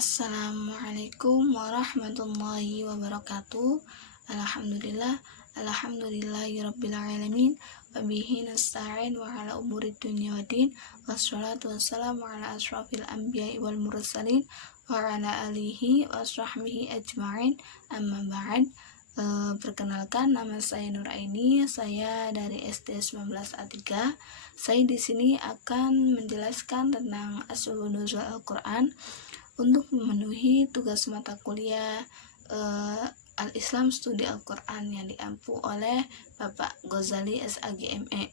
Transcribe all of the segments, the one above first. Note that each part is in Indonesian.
Assalamualaikum warahmatullahi wabarakatuh. Alhamdulillahirabbil alamin. Wabihi nasta'in wa ala umuri dunya waddin. Wassalatu wassalamu ala asyrafil anbiya'i wal mursalin wa ala alihi wa sahbihi ajma'in. Amma ba'd. Perkenalkan, nama saya Nuraini. Saya dari SD 19A3. Saya di sini akan menjelaskan tentang asbabun nuzul Al-Qur'an untuk memenuhi tugas mata kuliah Al-Islam Studi Al-Quran yang diampu oleh Bapak Ghazali SAGME.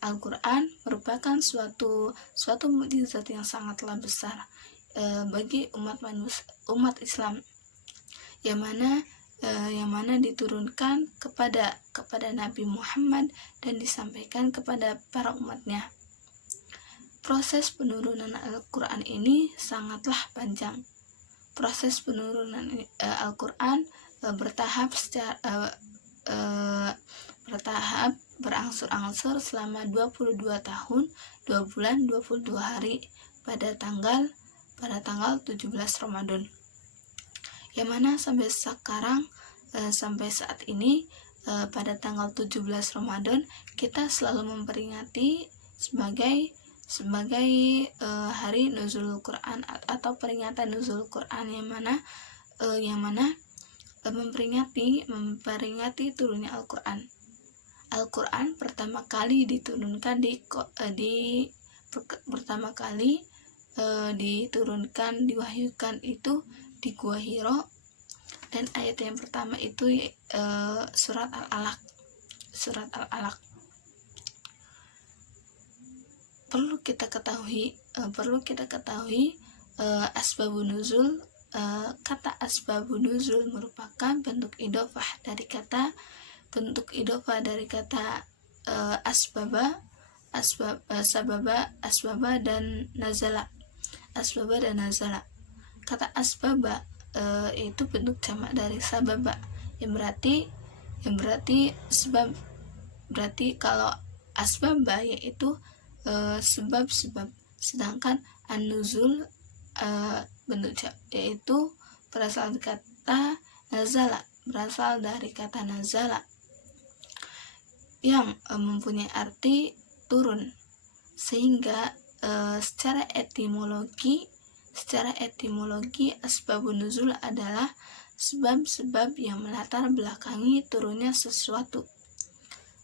Al-Quran merupakan suatu mukjizat yang sangatlah besar bagi umat Islam, yang mana diturunkan kepada Nabi Muhammad dan disampaikan kepada para umatnya. Proses penurunan Al-Quran ini sangatlah panjang. Proses penurunan Al-Quran bertahap berangsur-angsur selama 22 tahun, 2 bulan, 22 hari pada tanggal 17 Ramadan. Yang mana sampai saat ini pada tanggal 17 Ramadan kita selalu memperingati sebagai hari nuzul Quran atau peringatan nuzul Quran yang mana memperingati turunnya Al-Quran. Al-Quran pertama kali diturunkan diwahyukan itu di Gua Hiro, dan ayat yang pertama itu surat Al-Alaq. Perlu kita ketahui asbabun nuzul. Kata asbabun nuzul merupakan bentuk idhofah dari kata asbaba dan nazala. Kata asbaba itu bentuk jamak dari sababa, yang berarti sebab. Berarti kalau asbaba yaitu sebab-sebab, sedangkan an-nuzul bentuk yaitu berasal dari kata nazala yang mempunyai arti turun, sehingga secara etimologi asbabun nuzul adalah sebab-sebab yang melatar belakangi turunnya sesuatu.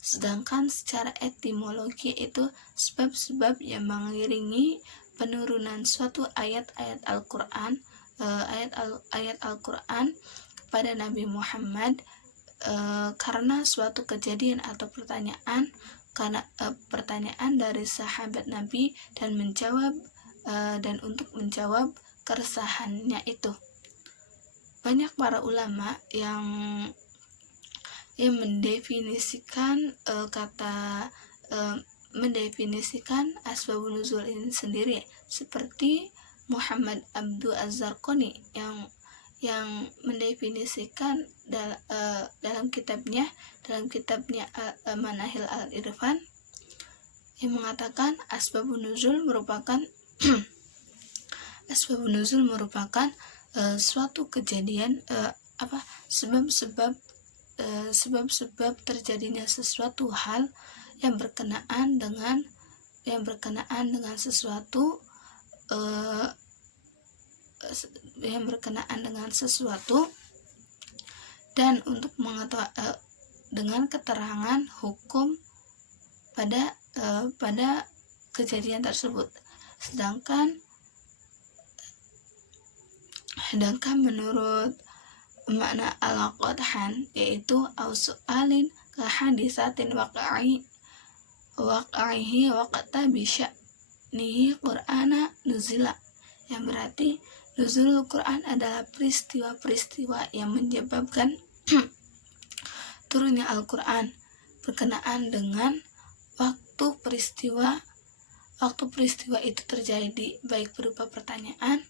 Sedangkan secara etimologi itu sebab-sebab yang mengiringi penurunan suatu ayat-ayat Al-Quran kepada Nabi Muhammad karena suatu kejadian atau pertanyaan dari sahabat Nabi dan untuk menjawab keresahannya itu. Banyak para ulama yang mendefinisikan asbabun nuzul ini sendiri, seperti Muhammad Abdul Az-Zarqani yang mendefinisikan dalam kitabnya Manahil Al-Irfan, yang mengatakan asbabun nuzul merupakan suatu kejadian sebab-sebab terjadinya sesuatu hal yang berkenaan dengan sesuatu dan untuk mengetahui dengan keterangan hukum pada kejadian tersebut. Sedangkan menurut makna al-qadhan yaitu ausu'alin kahadisatin waqa'ihi waqta bisya'nihi qur'ana nuzila, yang berarti nuzulul Quran adalah peristiwa-peristiwa yang menyebabkan turunnya Al-Quran berkenaan dengan waktu peristiwa itu terjadi, baik berupa pertanyaan,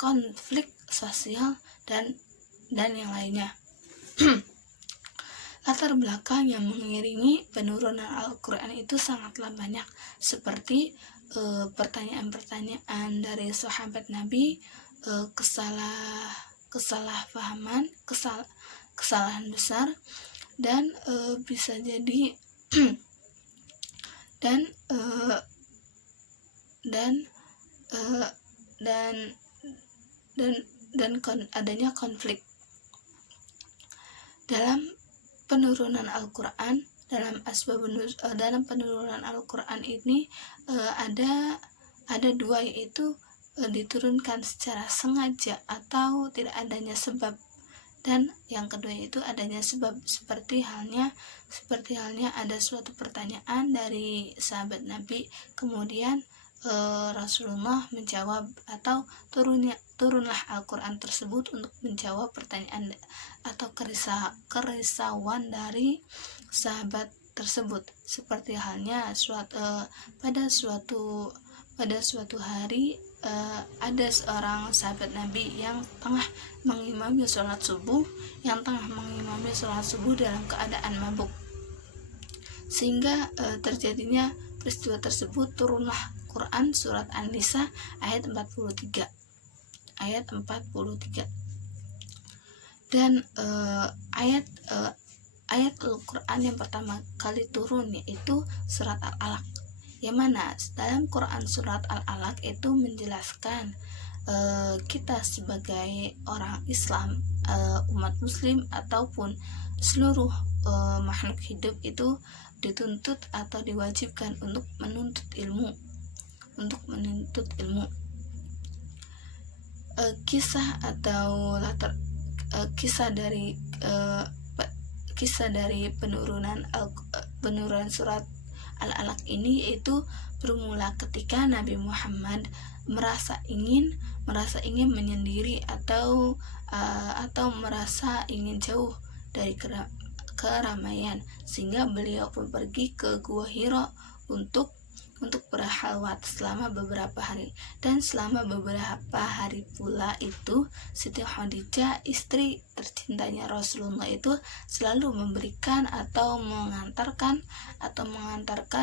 konflik sosial dan yang lainnya. latar belakang yang mengiringi penurunan Al-Quran itu sangatlah banyak, seperti pertanyaan-pertanyaan dari sahabat Nabi, kesalahan besar, dan bisa jadi dan adanya konflik dalam penurunan Al-Quran. Dalam penurunan Al-Quran ini ada dua, yaitu diturunkan secara sengaja atau tidak adanya sebab, dan yang kedua itu adanya sebab, seperti halnya ada suatu pertanyaan dari sahabat Nabi, kemudian Rasulullah menjawab, atau turunlah Al-Quran tersebut untuk menjawab pertanyaan atau kerisauan dari sahabat tersebut. Seperti halnya pada suatu hari ada seorang sahabat Nabi yang tengah mengimami sholat subuh dalam keadaan mabuk, sehingga terjadinya peristiwa tersebut. Turunlah Quran surat An-Nisa ayat 43. Dan ayat Al-Quran yang pertama kali turun yaitu surat Al-Alaq, yang mana dalam Quran surat Al-Alaq itu menjelaskan kita sebagai orang Islam, umat muslim ataupun seluruh makhluk hidup itu dituntut atau diwajibkan untuk menuntut ilmu. Kisah dari penurunan surat Al-Alaq ini yaitu bermula ketika Nabi Muhammad merasa ingin menyendiri atau merasa ingin jauh dari keramaian, sehingga beliau pun pergi ke Gua Hira untuk berhalwat selama beberapa hari. Dan selama beberapa hari pula itu Siti Khadijah, istri tercintanya Rasulullah, itu selalu memberikan atau mengantarkan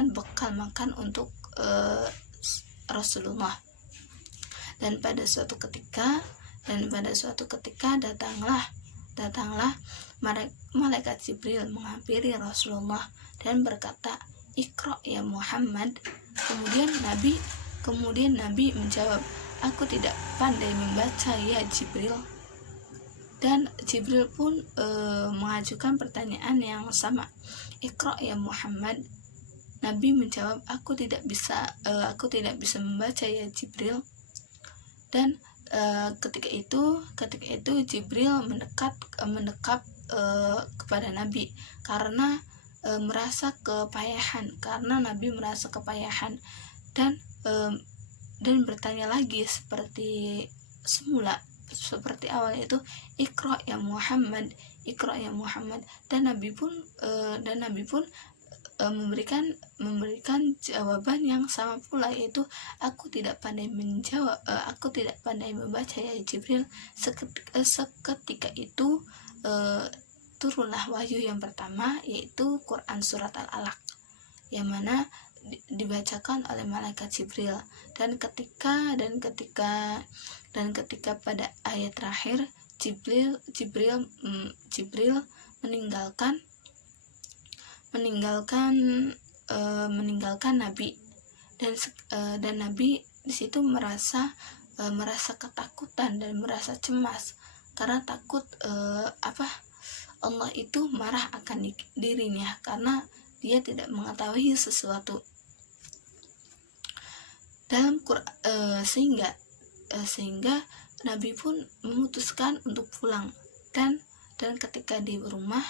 bekal makan untuk Rasulullah. Dan pada suatu ketika datanglah malaikat Jibril menghampiri Rasulullah dan berkata, "Iqra ya Muhammad." Kemudian Nabi menjawab, "Aku tidak pandai membaca ya Jibril." Dan Jibril pun mengajukan pertanyaan yang sama, "Iqra ya Muhammad." Nabi menjawab, "Aku tidak bisa membaca ya Jibril." Dan ketika itu Jibril mendekap kepada Nabi karena Nabi merasa kepayahan, dan bertanya lagi seperti semula, seperti awal, itu Iqra ya Muhammad. Dan Nabi pun memberikan jawaban yang sama pula, yaitu aku tidak pandai membaca ya Jibril. Seketika itu turunlah wahyu yang pertama, yaitu Quran surat Al-Alaq, yang mana dibacakan oleh malaikat Jibril. Dan ketika pada ayat terakhir Jibril meninggalkan Nabi, dan Nabi di situ merasa ketakutan dan merasa cemas karena takut Allah itu marah akan dirinya karena dia tidak mengetahui sesuatu. Dalam Quran sehingga Nabi pun memutuskan untuk pulang, dan ketika di rumah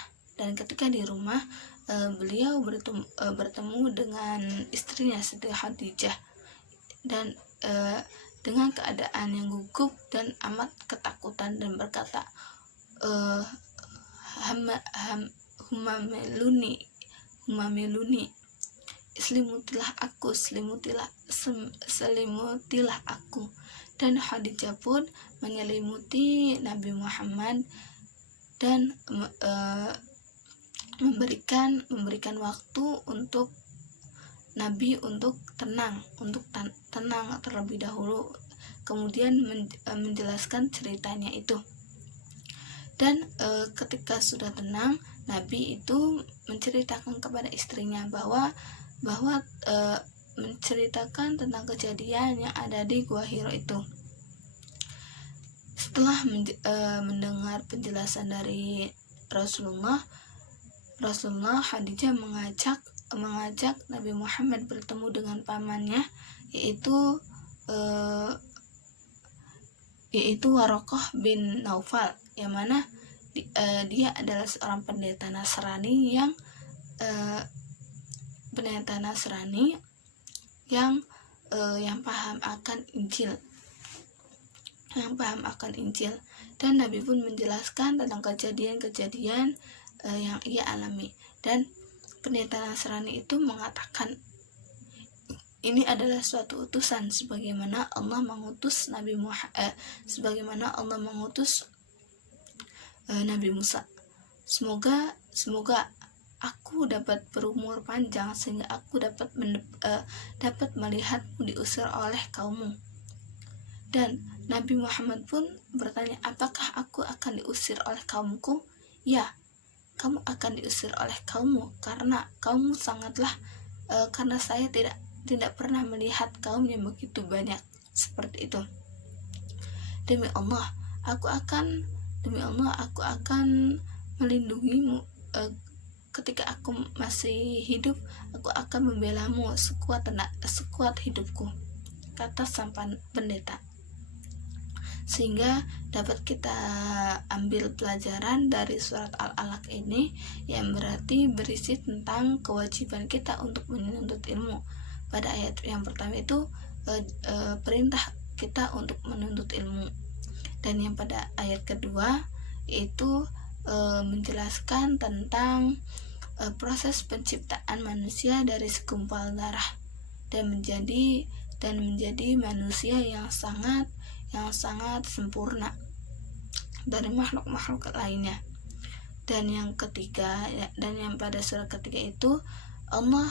beliau bertemu dengan istrinya Siti Khadijah, dan dengan keadaan yang gugup dan amat ketakutan, dan berkata, Humamiluni, selimutilah aku. Dan Khadijah pun menyelimuti Nabi Muhammad, dan memberikan waktu untuk Nabi untuk tenang terlebih dahulu, kemudian menjelaskan ceritanya itu. Dan ketika sudah tenang, Nabi itu menceritakan kepada istrinya bahwa menceritakan tentang kejadian yang ada di Gua Hiro itu. Setelah mendengar penjelasan dari Rasulullah, Khadijah mengajak Nabi Muhammad bertemu dengan pamannya, yaitu Waraqah bin Naufal, yang mana dia adalah seorang pendeta Nasrani yang paham akan Injil, dan Nabi pun menjelaskan tentang kejadian-kejadian yang ia alami. Dan pendeta Nasrani itu mengatakan ini adalah suatu utusan sebagaimana Allah mengutus Nabi Musa. Semoga aku dapat berumur panjang sehingga aku dapat melihatmu diusir oleh kaummu. Dan Nabi Muhammad pun bertanya, apakah aku akan diusir oleh kaumku? Ya, kamu akan diusir oleh kaummu, karena kaummu karena saya tidak pernah melihat kaum yang begitu banyak seperti itu. Demi Allah, aku akan melindungimu. Ketika aku masih hidup, aku akan membelamu sekuat hidupku, kata sang pendeta. Sehingga dapat kita ambil pelajaran dari surat Al-Alaq ini, yang berisi tentang kewajiban kita untuk menuntut ilmu. Pada ayat yang pertama itu perintah kita untuk menuntut ilmu, dan yang pada ayat kedua yaitu menjelaskan tentang proses penciptaan manusia dari segumpal darah dan menjadi manusia yang sangat sempurna dari makhluk-makhluk lainnya. Dan yang ketiga, dan yang pada surat ketiga itu Allah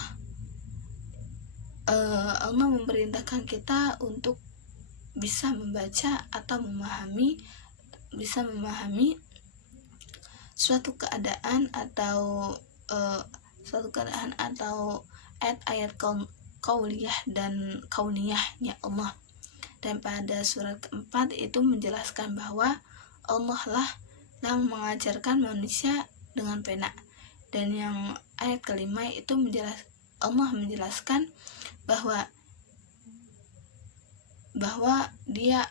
memerintahkan kita untuk bisa membaca atau memahami suatu keadaan atau ayat-ayat qauliyah dan kauniyahnya Allah. Dan pada surat keempat itu menjelaskan bahwa Allah lah yang mengajarkan manusia dengan pena. Dan yang ayat kelima itu Allah menjelaskan bahwa dia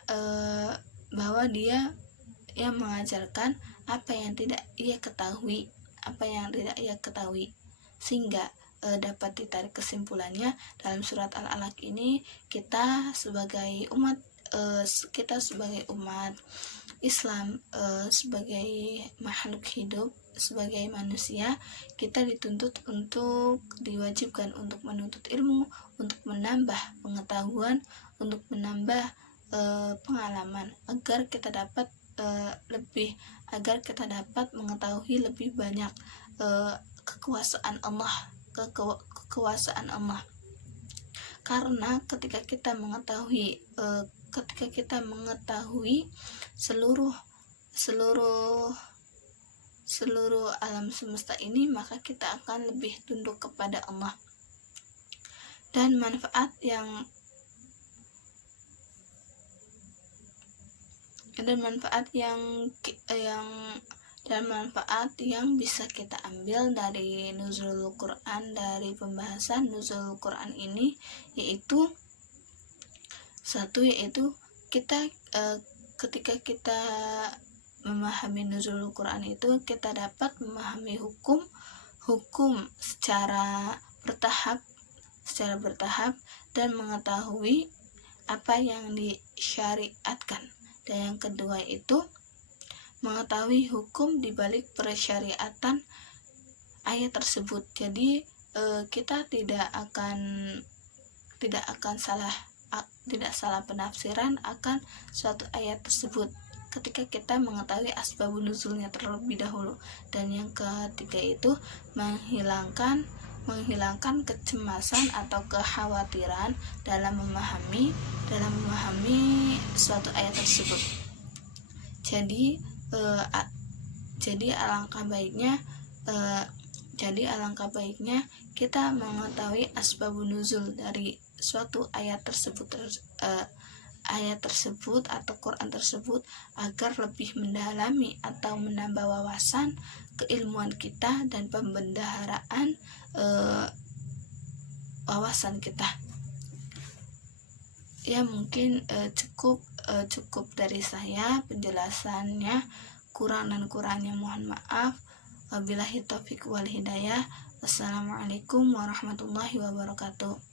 yang mengajarkan apa yang tidak ia ketahui, sehingga dapat ditarik kesimpulannya dalam surat Al-Alaq ini, kita sebagai umat Islam, sebagai makhluk hidup, sebagai manusia, kita diwajibkan untuk menuntut ilmu, untuk menambah pengetahuan, untuk menambah pengalaman, agar kita dapat mengetahui lebih banyak kekuasaan Allah. Karena ketika kita mengetahui seluruh alam semesta ini, maka kita akan lebih tunduk kepada Allah. Dan manfaat yang bisa kita ambil dari nuzulul Quran, dari pembahasan nuzulul Quran ini, yaitu ketika kita memahami nuzulul Quran itu, kita dapat memahami hukum secara bertahap dan mengetahui apa yang disyariatkan. Dan yang kedua itu mengetahui hukum di balik persyariatan ayat tersebut. Jadi kita tidak akan salah penafsiran akan suatu ayat tersebut. ketika kita mengetahui asbabun nuzulnya terlebih dahulu. Dan yang ketiga itu menghilangkan kecemasan atau kekhawatiran dalam memahami suatu ayat tersebut. Jadi alangkah baiknya kita mengetahui asbabun nuzul dari suatu ayat tersebut atau Quran tersebut, agar lebih mendalami atau menambah wawasan keilmuan kita dan pembendaharaan wawasan kita. Ya, mungkin cukup dari saya penjelasannya. Kurang dan kurangnya mohon maaf. Wabillahi taufiq wal hidayah. Wassalamualaikum warahmatullahi wabarakatuh.